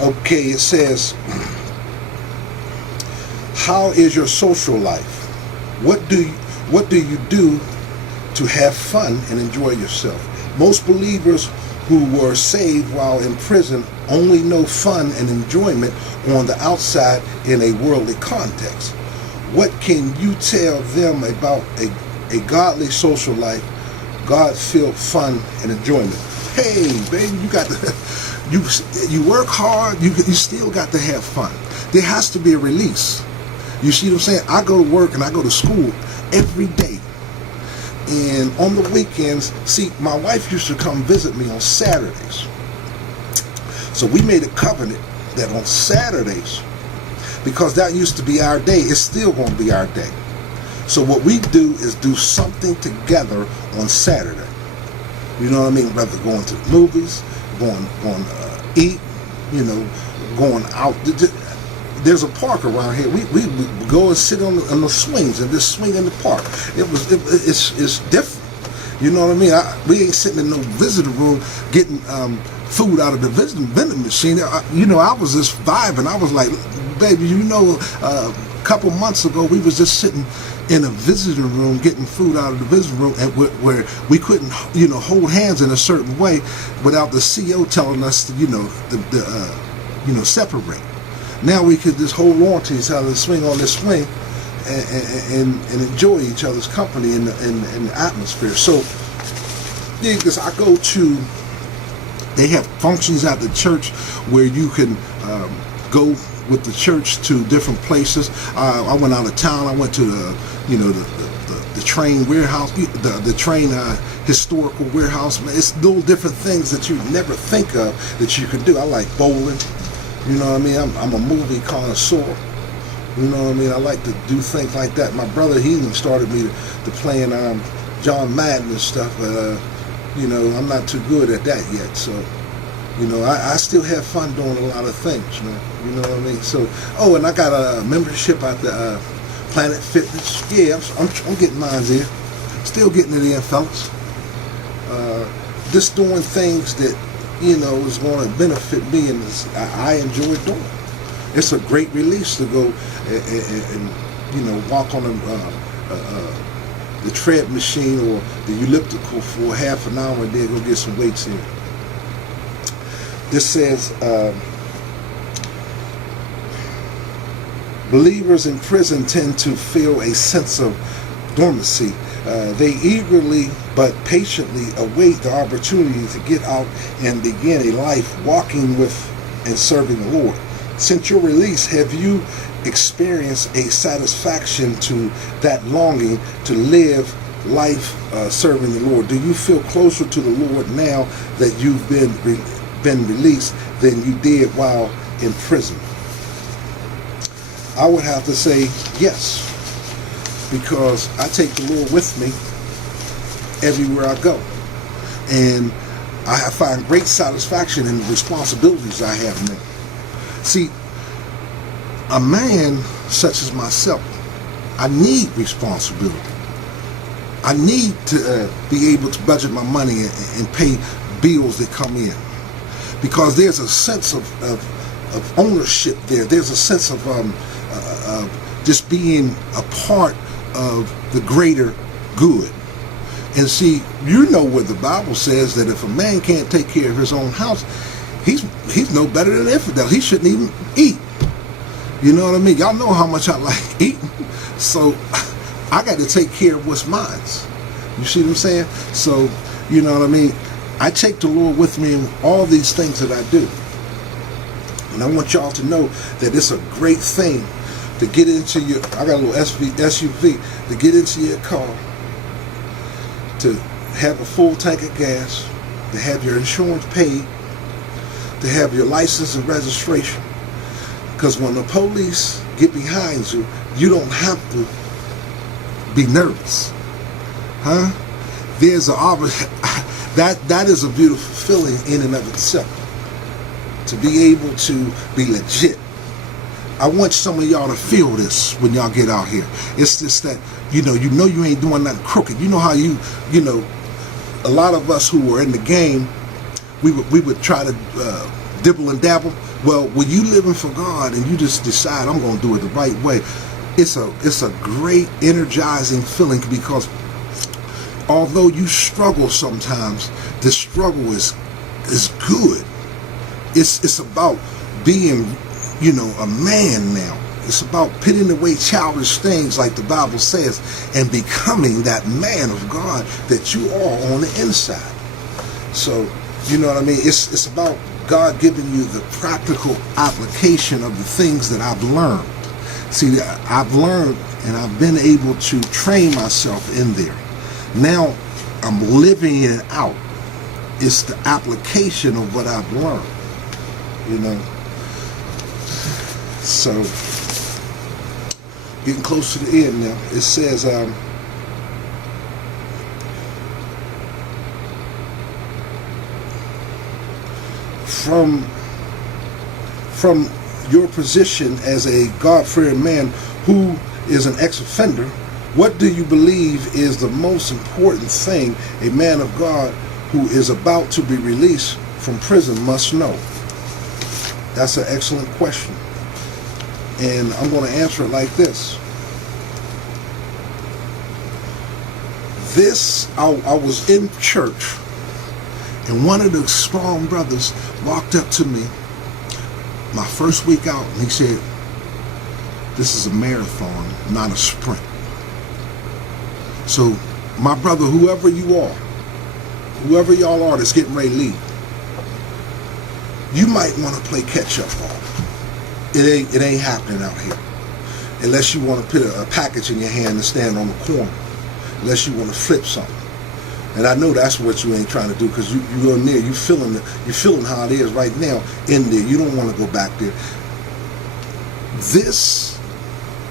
Okay, it says, how is your social life? What do you do to have fun and enjoy yourself? Most believers who were saved while in prison only know fun and enjoyment on the outside in a worldly context. What can you tell them about a godly social life, God-filled fun and enjoyment? Hey, baby, you got to, you work hard, you still got to have fun. There has to be a release. You see what I'm saying? I go to work and I go to school every day. And on the weekends, see, my wife used to come visit me on Saturdays. So we made a covenant that on Saturdays, because that used to be our day, it's still going to be our day. So what we do is do something together on Saturday. You know what I mean? Whether going to the movies, going eat, going out. There's a park around here. We go and sit on the swings and just swing in the park. It's different. You know what I mean? We ain't sitting in no visitor room getting food out of the vending machine. I was just vibing. I was like, baby, a couple months ago we was just sitting in a visitor room getting food out of the visitor room, and where we couldn't, hold hands in a certain way without the CO telling us to, separate. Now we could just hold on to each other, swing on this swing, and enjoy each other's company in the atmosphere. So, because I go to, they have functions at the church where you can go with the church to different places. I went out of town. I went to the train warehouse, the train historical warehouse. It's little different things that you never think of that you can do. I like bowling. You know what I mean? I'm a movie connoisseur. You know what I mean? I like to do things like that. My brother, he even started me to playing John Madden and stuff, but I'm not too good at that yet. So, I still have fun doing a lot of things, man. You know what I mean? So, and I got a membership at the Planet Fitness. Yeah, I'm getting mine here. Still getting it in, fellas. Just doing things that is going to benefit me, and I enjoy doing. It's a great release to go and walk on the tread machine or the elliptical for half an hour and then go get some weights in. This says, believers in prison tend to feel a sense of dormancy. They eagerly but patiently await the opportunity to get out and begin a life walking with and serving the Lord. Since your release, have you experienced a satisfaction to that longing to live life serving the Lord? Do you feel closer to the Lord now that you've been released than you did while in prison? I would have to say yes, because I take the Lord with me everywhere I go, and I find great satisfaction in the responsibilities I have now. See, a man such as myself, I need responsibility. I need to be able to budget my money and pay bills that come in, because there's a sense of ownership there. There's a sense of just being a part of the greater good. And see, where the Bible says that if a man can't take care of his own house, he's no better than an infidel. He shouldn't even eat. You know what I mean? Y'all know how much I like eating. So I got to take care of what's mine. You see what I'm saying? So, you know what I mean? I take the Lord with me in all these things that I do. And I want y'all to know that it's a great thing to get into I got a little SUV, to get into your car, to have a full tank of gas, to have your insurance paid, to have your license and registration. Because when the police get behind you, you don't have to be nervous. Huh? There's that is a beautiful feeling in and of itself. To be able to be legit. I want some of y'all to feel this when y'all get out here. It's just that, you ain't doing nothing crooked. You know how a lot of us who were in the game, we would try to dibble and dabble. Well, when you living for God and you just decide, I'm going to do it the right way, it's a great energizing feeling, because although you struggle sometimes, the struggle is good. It's about being, a man now. It's about putting away childish things, like the Bible says, and becoming that man of God that you are on the inside. So, you know what I mean? It's about God giving you the practical application of the things that I've learned. See, I've learned and I've been able to train myself in there. Now I'm living it out. It's the application of what I've learned, So, getting close to the end now. It says, from your position as a God-fearing man who is an ex-offender, what do you believe is the most important thing a man of God who is about to be released from prison must know? That's an excellent question. And I'm going to answer it like this. I was in church, and one of the strong brothers walked up to me my first week out, and he said, "This is a marathon, not a sprint." So, my brother, whoever y'all are that's getting ready to leave, you might want to play catch-up ball. It ain't happening out here, unless you want to put a package in your hand and stand on the corner, unless you want to flip something. And I know that's what you ain't trying to do, because you go in there, you're feeling how it is right now in there. You don't want to go back there. This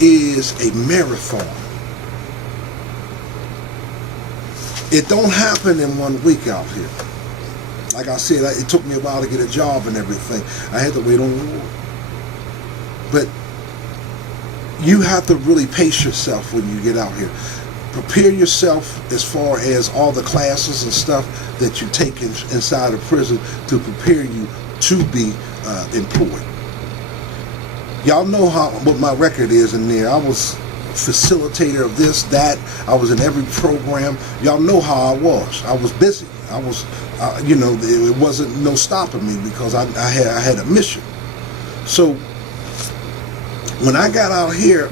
is a marathon. It don't happen in 1 week out here. Like I said, it took me a while to get a job and everything. I had to wait on the Lord. But you have to really pace yourself when you get out here. Prepare yourself as far as all the classes and stuff that you take inside of prison to prepare you to be employed. Y'all know what my record is in there. I was facilitator of this, that. I was in every program. Y'all know how I was. I was busy. I was, it wasn't no stopping me, because I had a mission. So when I got out here,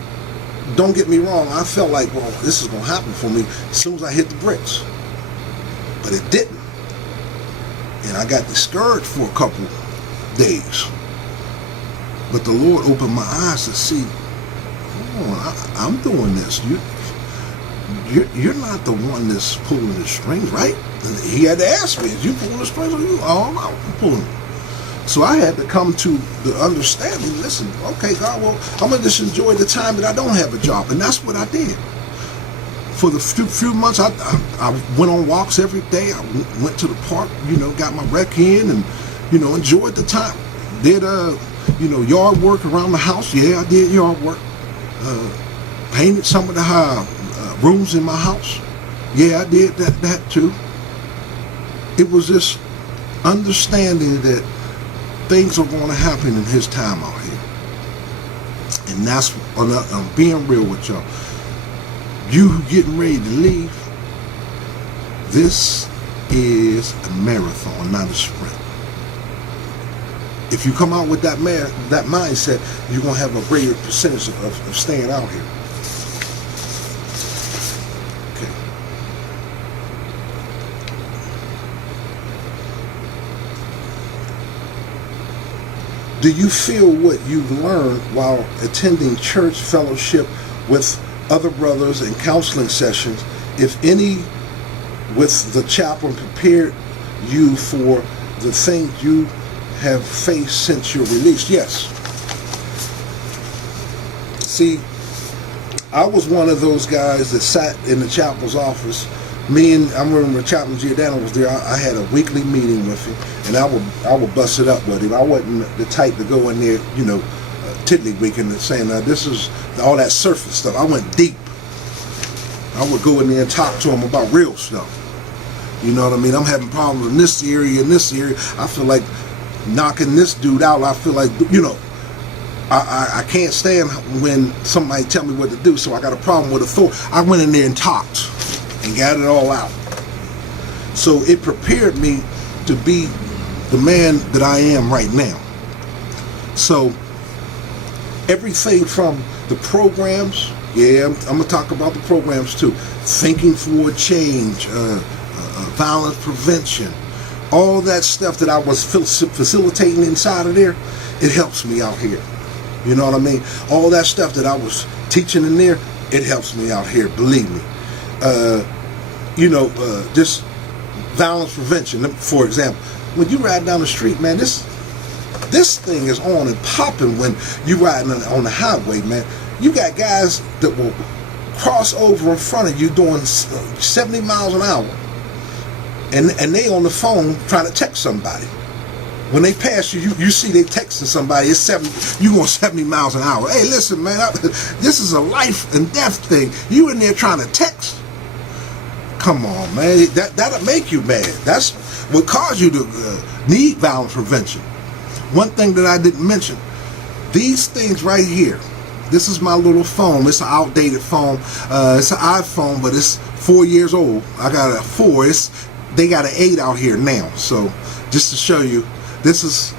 don't get me wrong, I felt like, well, this is going to happen for me as soon as I hit the bricks. But it didn't. And I got discouraged for a couple days. But the Lord opened my eyes to see, I'm doing this. You're not the one that's pulling the strings, right? And he had to ask me, is you pulling the strings or you? Oh, I'm pulling them. So I had to come to the understanding, listen, okay, God, well, I'm going to just enjoy the time that I don't have a job. And that's what I did. For the few months, I went on walks every day. I went to the park, got my rec in and, enjoyed the time. Did, yard work around the house. Yeah, I did yard work. Painted some of the rooms in my house. Yeah, I did that too. It was just understanding that things are going to happen in his time out here. And that's, I'm being real with y'all. You who getting ready to leave, this is a marathon, not a sprint. If you come out with that mindset, you're going to have a greater percentage of staying out here. Okay. Do you feel what you've learned while attending church fellowship with other brothers and counseling sessions, if any, with the chaplain prepared you for the things you have faced since your release? Yes. See, I was one of those guys that sat in the chaplain's office. I remember Chaplain Giordano was there. I had a weekly meeting with him, and I would bust it up with him. I wasn't the type to go in there, tiddlywinking and saying, this is all that surface stuff. I went deep. I would go in there and talk to him about real stuff. You know what I mean? I'm having problems in this area, I feel like knocking this dude out. I feel like, you know, I can't stand when somebody tell me what to do, so I got a problem with authority. I went in there and talked and got it all out. So it prepared me to be the man that I am right now. So everything from the programs, yeah, I'm going to talk about the programs too. Thinking for a Change, violence prevention, all that stuff that I was facilitating inside of there, it helps me out here. You know what I mean? All that stuff that I was teaching in there, it helps me out here, believe me. Just violence prevention, for example. When you ride down the street, man, this thing is on and popping when you riding on the highway, man. You got guys that will cross over in front of you doing 70 miles an hour. And they on the phone trying to text somebody. When they pass you, you see they texting somebody. It's 70. You going 70 miles an hour. Hey, listen, man. This is a life and death thing. You in there trying to text? Come on, man. That'll make you mad. That's what caused you to need violence prevention. One thing that I didn't mention. These things right here. This is my little phone. It's an outdated phone. It's an iPhone, but it's 4 years old. I got a 4. They got an 8 out here now. So just to show you. This is,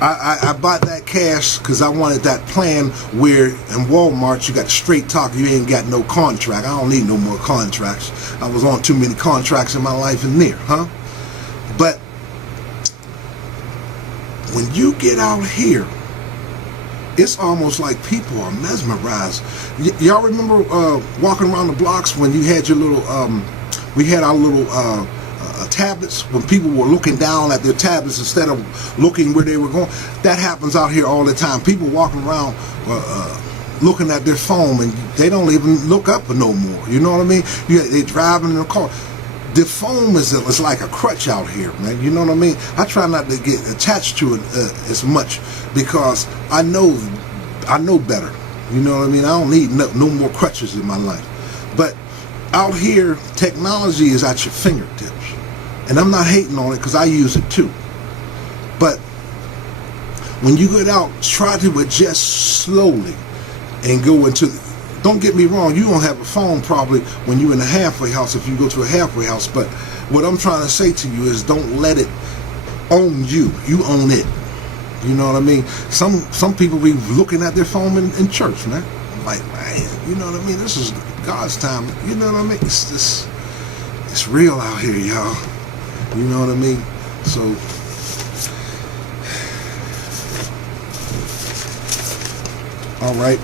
I bought that cash because I wanted that plan where in Walmart you got straight talk, you ain't got no contract. I don't need no more contracts. I was on too many contracts in my life in there, huh? But when you get out here, it's almost like people are mesmerized. Y'all remember walking around the blocks when you had your little, we had our little, tablets, when people were looking down at their tablets instead of looking where they were going. That happens out here all the time. People walking around looking at their phone and they don't even look up no more. You know what I mean? They're driving in a car. The phone is like a crutch out here, man. You know what I mean? I try not to get attached to it as much because I know better. You know what I mean? I don't need no more crutches in my life. But out here, technology is at your fingertips. And I'm not hating on it because I use it too. But when you get out, try to adjust slowly and go into, don't get me wrong, you don't have a phone probably when you're in a halfway house if you go to a halfway house. But what I'm trying to say to you is don't let it own you. You own it. You know what I mean? Some people be looking at their phone in church, man. Like, man, you know what I mean? This is God's time. You know what I mean? It's real out here, y'all. You know what I mean? So, all right.